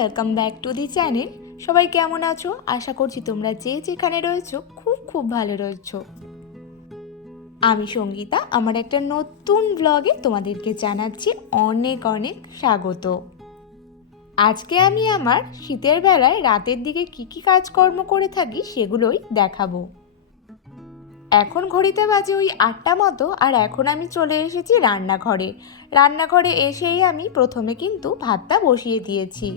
Welcome back to the channel. সবাই কেমন আছো? আশা করছি তোমরা যে যেখানে রয়েছো খুব ভালো রয়েছো। আমি সঙ্গীতা, আমার একটা নতুন ব্লগে তোমাদেরকে জানাচ্ছি অনেক স্বাগত। আজকে আমি আমার শীতের বেলায় রাতের দিকে কি কাজকর্ম করে থাকি সেগুলোই দেখাবো। এখন ঘড়িতে বাজে ওই 8টা মতো, আর এখন আমি চলে এসেছি রান্নাঘরে এসেই আমি প্রথমে কিন্তু ভাতটা বসিয়ে দিয়েছি।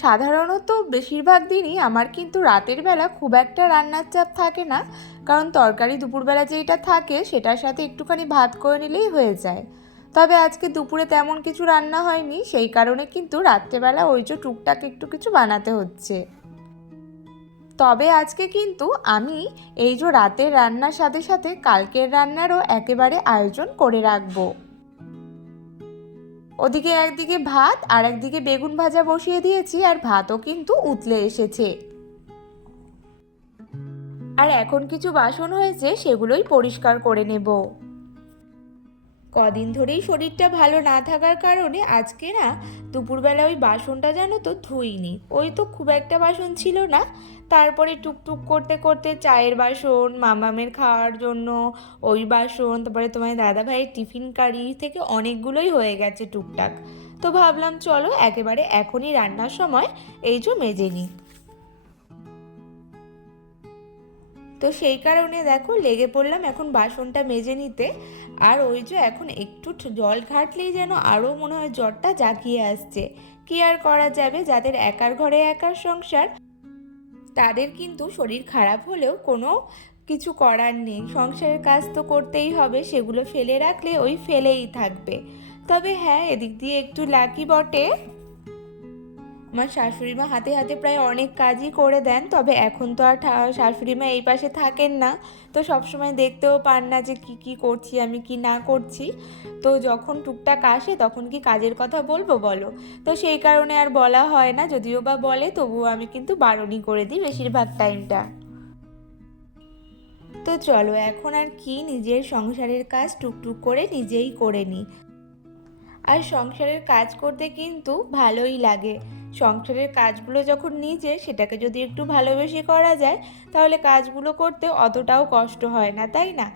সাধারণত বেশিরভাগ দিনই আমার কিন্তু রাতের বেলা খুব একটা রান্নার চাপ থাকে না, কারণ তরকারি দুপুরবেলা যেটা থাকে সেটার সাথে একটুখানি ভাত করে নিলেই হয়ে যায়। তবে আজকে দুপুরে তেমন কিছু রান্না হয়নি, সেই কারণে কিন্তু রাত্রেবেলা ওই যে টুকটাক একটু কিছু বানাতে হচ্ছে। তবে আজকে কিন্তু আমি এই যে রাতের রান্নার সাথে সাথে কালকের রান্নারও একেবারে আয়োজন করে রাখবো। ওদিকে একদিকে ভাত আর একদিকে বেগুন ভাজা বসিয়ে দিয়েছি, আর ভাতও কিন্তু উতলে এসেছে। আর এখন কিছু বাসন হয়েছে, সেগুলোই পরিষ্কার করে নেব। কদিন ধরেই শরীরটা ভালো না থাকার কারণে আজকে না দুপুরবেলা ওই বাসনটা জানো তো ধুইনি। ওই তো খুব একটা বাসন ছিল না, তারপরে টুকটুক করতে করতে চায়ের বাসন, মামামের খাওয়ার জন্য ওই বাসন, তারপরে তোমার দাদাভাইয়ের টিফিন কারি থেকে অনেকগুলোই হয়ে গেছে টুকটাক। তো ভাবলাম চলো একেবারে এখনই রান্নার সময় এই যে মেজে নিই। তো সেই কারণে দেখো লেগে পড়লাম এখন বাসনটা মেজে নিতে। আর ওই যে এখন একটু জল ঘাটলেই যেন আরও মনে হয় জ্বরটা জাগিয়ে আসছে। কি আর করা যাবে, যাদের একার ঘরে একার সংসার তাদের কিন্তু শরীর খারাপ হলেও কোনো কিছু করার নেই। সংসারের কাজ তো করতেই হবে, সেগুলো ফেলে রাখলে ওই ফেলেই থাকবে। তবে হ্যাঁ, এদিক দিয়ে একটু লাকি বটে, আমার শাশুড়ি মা হাতে হাতে প্রায় অনেক কাজই করে দেন। তবে এখন তো আর শাশুড়ি মা এই পাশে থাকেন না, তো সবসময় দেখতেও পান না যে কি করছি আমি, কি না করছি। তো যখন টুকটাক আসে তখন কি কাজের কথা বলবো বলো? তো সেই কারণে আর বলা হয় না, যদিও বা বলে তবুও আমি কিন্তু বারণই করে দিই বেশিরভাগ টাইমটা। তো চলো এখন আর কি, নিজের সংসারের কাজ টুকটুক করে নিজেই করে নিই। আর সংসারের কাজ করতে কিন্তু ভালোই লাগে। সংসারের কাজগুলো যখন নিজে সেটাকে যদি একটু ভালোবেসে করা যায়, তাহলে কাজগুলো করতে অতটাও কষ্ট হয় না, তাই না?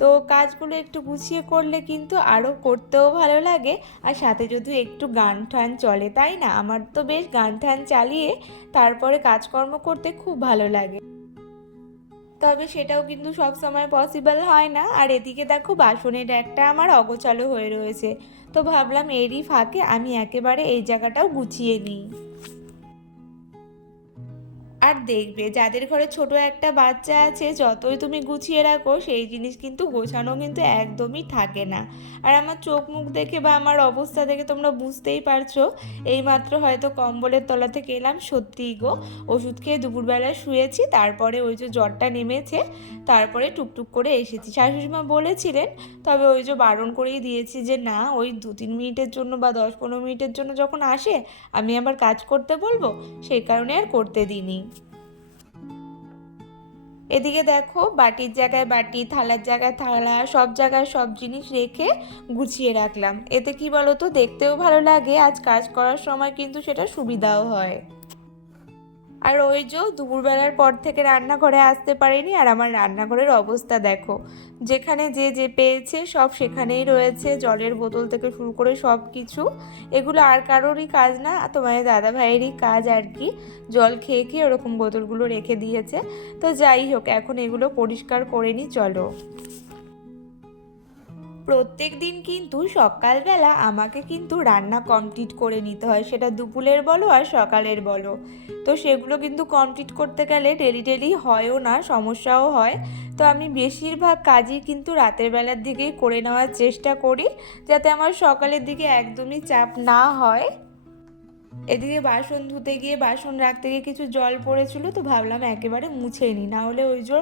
তো কাজগুলো একটু গুছিয়ে করলে কিন্তু আরও করতেও ভালো লাগে। আর সাথে যদি একটু গান টান চলে, তাই না? আমার তো বেশ গান টান চালিয়ে তারপরে কাজকর্ম করতে খুব ভালো লাগে। তবে সেটাও কিন্তু সব সময় পসিবল হয় না। আর এদিকে দেখো বাসনের একটা আমার অগোছালো হয়ে রয়েছে, তো ভাবলাম এরই ফাঁকে আমি একেবারে এই জায়গাটাও গুছিয়ে নিই। আর দেখবে যাদের ঘরে ছোট একটা বাচ্চা আছে, যতই তুমি গুছিয়ে রাখো সেই জিনিস কিন্তু গোছানো কিন্তু একদমই থাকে না। আর আমার চোখ মুখ দেখে বা আমার অবস্থা দেখে তোমরা বুঝতেই পারছো। এইমাত্র হয়তো কম্বলের তলা থেকে এলাম, সত্যিই গো, ওষুধ খেয়ে দুপুরবেলা শুয়েছি, তারপরে ওই যে জ্বরটা নেমেছে, তারপরে টুকটুক করে এসেছি। শাশুড়িমা বলেছিলেন, তবে ওই যে বারণ করেই দিয়েছি যে না, ওই 2-3 মিনিটের জন্য বা 10-15 মিনিটের জন্য যখন আসে আমি আবার কাজ করতে বলবো, সেই কারণে আর করতে দিইনি। এদিকে দেখো বাটির জায়গায় বাটি, থালার জায়গায় থালা, সব জায়গায় সব জিনিস রেখে গুছিয়ে রাখলাম। এতে কি বলো তো, দেখতেও ভালো লাগে, আজ কাজ করার সময় কিন্তু সেটা সুবিধাও হয়। আর ওই যে দুপুরবেলার পর থেকে রান্নাঘরে আসতে পারিনি, আর আমার রান্নাঘরের অবস্থা দেখো, যেখানে যে পেয়েছে সব সেখানেই রয়েছে, জলের বোতল থেকে শুরু করে সব কিছু। এগুলো আর কারোরই কাজ না, তোমার দাদা ভাইয়েরই কাজ আর কি। জল খেয়ে খেয়ে ওরকম বোতলগুলো রেখে দিয়েছে। তো যাই হোক, এখন এগুলো পরিষ্কার করে নিই চলো। প্রত্যেক দিন কিন্তু সকালবেলা আমাকে কিন্তু রান্না কমপ্লিট করে নিতে হয়, সেটা দুপুরের বলো আর সকালের বলো। তো সেগুলো কিন্তু কমপ্লিট করতে গেলে ডেলি হয়ও না, সমস্যাও হয়। তো আমি বেশিরভাগ কাজই কিন্তু রাতের বেলার দিকেই করে নেওয়ার চেষ্টা করি, যাতে আমার সকালের দিকে একদমই চাপ না হয়। এদিকে বাসন ধুতে গিয়ে, বাসন রাখতে গিয়ে কিছু জল পড়েছিল, তো ভাবলাম একেবারে মুছে নিই, না হলে ওই যে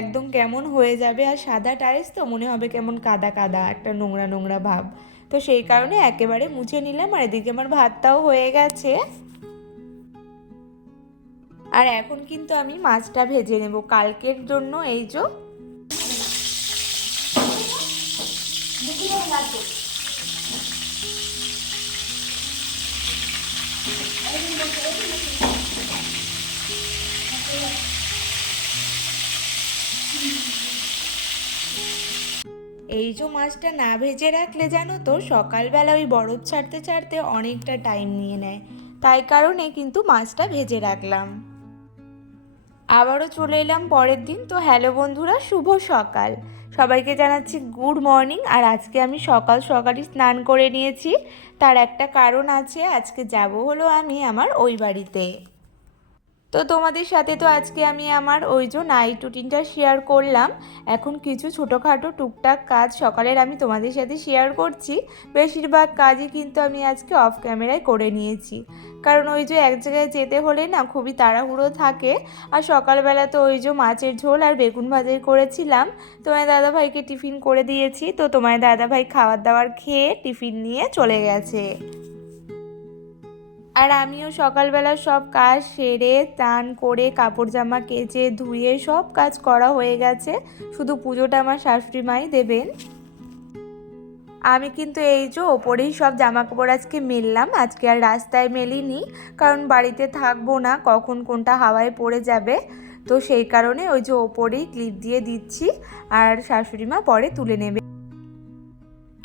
একদম কেমন হয়ে যাবে। আর সাদা টাইলস তো মনে হবে কেমন কাদা কাদা একটা নোংরা নোংরা ভাব। তো সেই কারণে একেবারে মুছে নিলাম। আর এদিকে আমার ভাতটাও হয়ে গেছে। আর এখন কিন্তু আমি মাছটা ভেজে নেব কালকের জন্য। এই যে এই যে মাছটা না ভেজে রাখলে জানো তো সকালবেলা ওই বরফ ছাড়তে ছাড়তে অনেকটা টাইম নিয়ে নেয়, তাই কারণে কিন্তু মাছটা ভেজে রাখলাম। আবারও চলে এলাম পরের দিন। তো হ্যালো বন্ধুরা, শুভ সকাল। সবাইকে জানাচ্ছি গুড মর্নিং। আর আজকে আমি সকাল সকালই স্নান করে নিয়েছি, তার একটা কারণ আছে। আজকে যাব হলো আমি আমার ওই বাড়িতে। তো তোমাদের সাথে তো আজকে আমি আমার ওই যে নাইট রুটিনটা শেয়ার করলাম। এখন কিছু ছোটোখাটো টুকটাক কাজ সকালের আমি তোমাদের সাথে শেয়ার করছি। বেশিরভাগ কাজই কিন্তু আমি আজকে অফ ক্যামেরায় করে নিয়েছি, কারণ ওই যে এক জায়গায় যেতে হলে না খুবই তাড়াহুড়ো থাকে। আর সকালবেলা তো ওই যে মাছের ঝোল আর বেগুন ভাজি করেছিলাম, তোমার দাদাভাইকে টিফিন করে দিয়েছি। তো তোমার দাদাভাই খাবার দাবার খেয়ে টিফিন নিয়ে চলে গেছে। আর আমিও সকালবেলা সব কাজ সেরে স্নান করে কাপড় জামা কেচে ধুয়ে সব কাজ করা হয়ে গেছে। শুধু পুজোটা আমার শাশুড়ি মাই দেবেন। আমি কিন্তু এই যে ওপরেই সব জামা কাপড় আজকে মেললাম, আজকে আর রাস্তায় মেলিনি, কারণ বাড়িতে থাকবো না, কখন কোনটা হাওয়ায় পড়ে যাবে। তো সেই কারণে ওই যে ওপরেই ক্লিপ দিয়ে দিচ্ছি, আর শাশুড়ি মা পরে তুলে নেবে।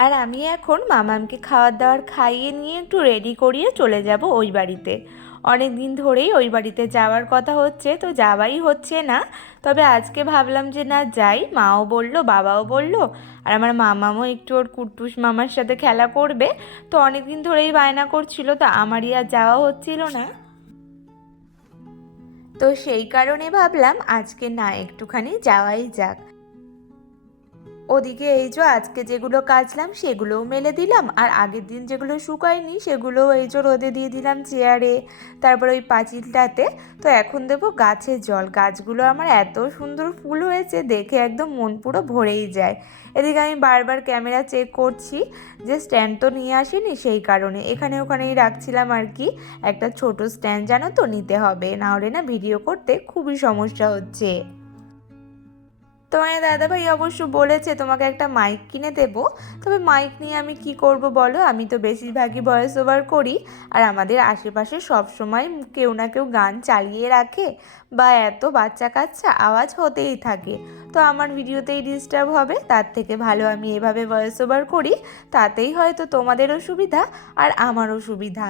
আর আমি এখন মামামকে খাবার দাবার খাইয়ে নিয়ে একটু রেডি করিয়ে চলে যাব ওই বাড়িতে। অনেক দিন ধরেই ওই বাড়িতে যাওয়ার কথা হচ্ছে, তো যাওয়াই হচ্ছে না। তবে আজকে ভাবলাম যে না যাই, মাও বলল বাবাও বলল, আর আমার মামামও একটু ওর কুট্টুস মামার সাথে খেলা করবে। তো অনেক দিন ধরেই বায়না করছিল, তো আমারই আর যাওয়া হচ্ছিল না। তো সেই কারণে ভাবলাম আজকে না একটুখানি যাওয়াই যাক। ওদিকে এই যে আজকে যেগুলো কাচলাম সেগুলোও মেলে দিলাম, আর আগের দিন যেগুলো শুকায়নি সেগুলোও এই যে রোদে দিয়ে দিলাম চেয়ারে, তারপর ওই পাঁচিলটাতে। তো এখন দেবো গাছের জল। গাছগুলো আমার এত সুন্দর ফুল হয়েছে, দেখে একদম মন পুরো ভরেই যায়। এদিকে আমি বারবার ক্যামেরা চেক করছি যে স্ট্যান্ড তো নিয়ে আসিনি, সেই কারণে এখানে ওখানেই রাখছিলাম আর কি। একটা ছোট স্ট্যান্ড জানো তো নিতে হবে, নাহলে না ভিডিও করতে খুবই সমস্যা হচ্ছে। তোমার দাদাভাই অবশ্য বলেছে তোমাকে একটা মাইক কিনে দেবো। তবে মাইক নিয়ে আমি কি করব বলো, আমি তো বেশিরভাগই ভয়েস ওভার করি, আর আমাদের আশেপাশে সব সময় কেউ না কেউ গান চালিয়ে রাখে, বা এত বাচ্চা কাচ্চা আওয়াজ হতেই থাকে। তো আমার ভিডিওতেই ডিস্টার্ব হবে, তার থেকে ভালো আমি এভাবে ভয়েস ওভার করি, তাতেই হয়তো তোমাদেরও সুবিধা আর আমারও সুবিধা।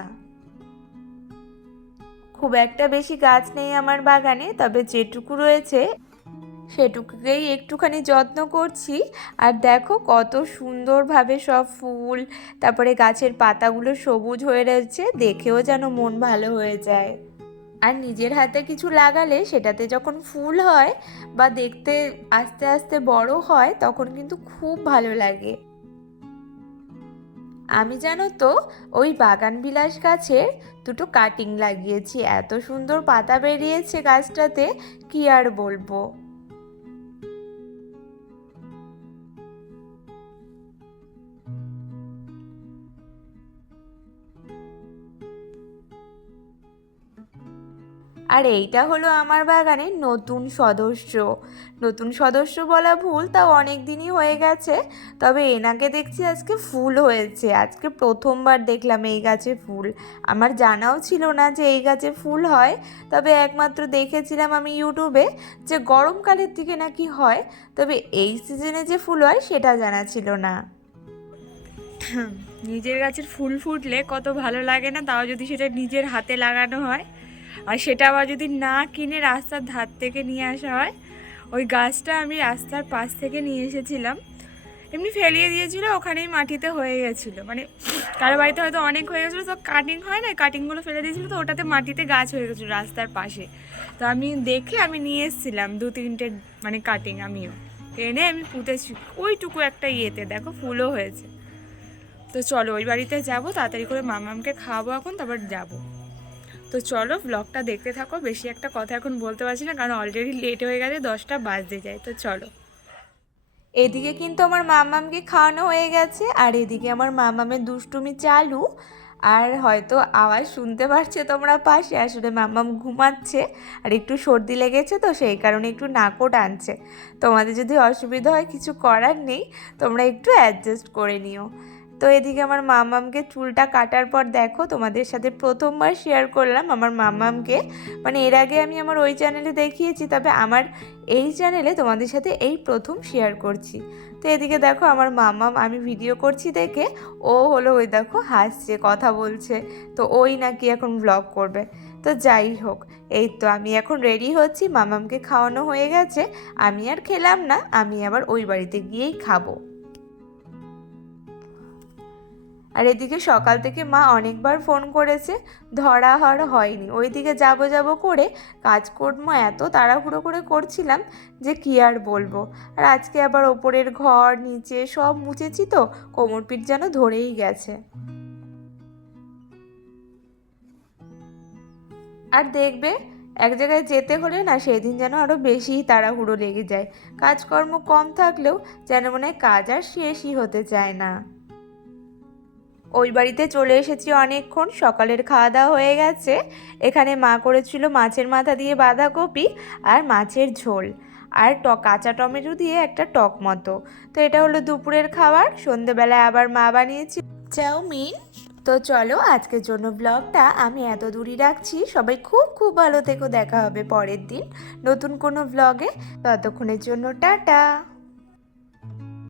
খুব একটা বেশি গাছ নেই আমার বাগানে, তবে যেটুকু রয়েছে সেটুকুকেই একটুখানি যত্ন করছি। আর দেখো কত সুন্দরভাবে সব ফুল, তারপরে গাছের পাতাগুলো সবুজ হয়ে রয়েছে, দেখেও যেন মন ভালো হয়ে যায়। আর নিজের হাতে কিছু লাগালে সেটাতে যখন ফুল হয় বা দেখতে আস্তে আস্তে বড় হয়, তখন কিন্তু খুব ভালো লাগে। আমি জানো তো ওই বাগান বিলাস গাছের দুটো কাটিং লাগিয়েছি, এত সুন্দর পাতা বেরিয়েছে গাছটাতে, কি আর বলবো। আর এইটা হলো আমার বাগানের নতুন সদস্য। নতুন সদস্য বলা ভুল, তাও অনেক দিনই হয়ে গেছে। তবে এনাকে দেখছি আজকে ফুল হয়েছে, আজকে প্রথমবার দেখলাম এই গাছে ফুল। আমার জানাও ছিল না যে এই গাছে ফুল হয়, তবে একমাত্র দেখেছিলাম আমি ইউটিউবে যে গরমকালের দিকে নাকি হয়, তবে এই সিজনে যে ফুল হয় সেটা জানা ছিল না। নিজের গাছের ফুল ফুটলে কত ভালো লাগে না, তাও যদি সেটা নিজের হাতে লাগানো হয়, আর সেটা আবার যদি না কিনে রাস্তার ধার থেকে নিয়ে আসা হয়। ওই গাছটা আমি রাস্তার পাশ থেকে নিয়ে এসেছিলাম, এমনি ফেলিয়ে দিয়েছিল, ওখানেই মাটিতে হয়ে গেছিলো, মানে কারো বাড়িতে হয়তো অনেক হয়ে গেছিলো, তো কাটিং হয় না, কাটিংগুলো ফেলে দিয়েছিলো, তো ওটাতে মাটিতে গাছ হয়ে গেছিলো রাস্তার পাশে। তো আমি দেখে আমি নিয়ে এসেছিলাম 2-3টে মানে কাটিং, আমিও এনে আমি পুঁতেছি ওইটুকু একটা ইয়েতে, দেখো ফুলও হয়েছে। তো চলো ওই বাড়িতে যাবো, তাড়াতাড়ি করে মামামকে খাওয়াবো এখন, তারপর যাবো। তো চলো ব্লগটা দেখতে থাকো। বেশি একটা কথা এখন বলতে পারছি না, কারণ অলরেডি লেট হয়ে গেছে, 10টা বাজতে যায়। তো চলো। এদিকে কিন্তু আমার মামামকে খাওয়ানো হয়ে গেছে, আর এদিকে আমার মামামের দুষ্টুমি চালু। আর হয়তো আওয়াজ শুনতে পারছে তোমরা পাশে, আসলে মামাম ঘুমাচ্ছে, আর একটু সর্দি লেগেছে, তো সেই কারণে একটু নাকও টানছে। তোমাদের যদি অসুবিধা হয় কিছু করার নেই, তোমরা একটু অ্যাডজাস্ট করে নিও। তো এদিকে আমার মামামকে চুলটা কাটার পর দেখো তোমাদের সাথে প্রথমবার শেয়ার করলাম আমার মামামকে। মানে এর আগে আমি আমার ওই চ্যানেলে দেখিয়েছি, তবে আমার এই চ্যানেলে তোমাদের সাথে এই প্রথম শেয়ার করছি। তো এদিকে দেখো আমার মামাম আমি ভিডিও করছি দেখে ও হলো ওই দেখো হাসছে, কথা বলছে, তো ওই নাকি এখন ব্লগ করবে। তো যাই হোক, এই তো আমি এখন রেডি হচ্ছি, মামামকে খাওয়ানো হয়ে গেছে, আমি আর খেলাম না, আমি আবার ওই বাড়িতে গিয়েই খাবো। আর এদিকে সকাল থেকে মা অনেকবার ফোন করেছে, ধরা হয়নি। ওইদিকে যাব করে কাজকর্ম এত তাড়াহুড়ো করে করছিলাম যে কি আর বলবো। আর আজকে আবার ওপরের ঘর নিচে সব মুছেছি, তো কোমর পিঠ যেন ধরেই গেছে। আর দেখবে এক জায়গায় যেতে হলে না সেদিন যেন আরও বেশি তাড়াহুড়ো লেগে যায়, কাজকর্ম কম থাকলেও যেন মনে হয় কাজ আর শেষই হতে চায় না। ওই বাড়িতে চলে এসেছি অনেকক্ষণ, সকালের খাওয়া দাওয়া হয়ে গেছে। এখানে মা করেছিল মাছের মাথা দিয়ে বাঁধাকপি আর মাছের ঝোল, আর কাঁচা টমেটো দিয়ে একটা টক মতো। তো এটা হলো দুপুরের খাবার। সন্ধেবেলায় আবার মা বানিয়েছি চাউমিন। তো চলো আজকের জন্য ব্লগটা আমি এত দূরই রাখছি। সবাই খুব খুব ভালো থেকো, দেখা হবে পরের দিন নতুন কোনো ব্লগে। ততক্ষণের জন্য টাটা।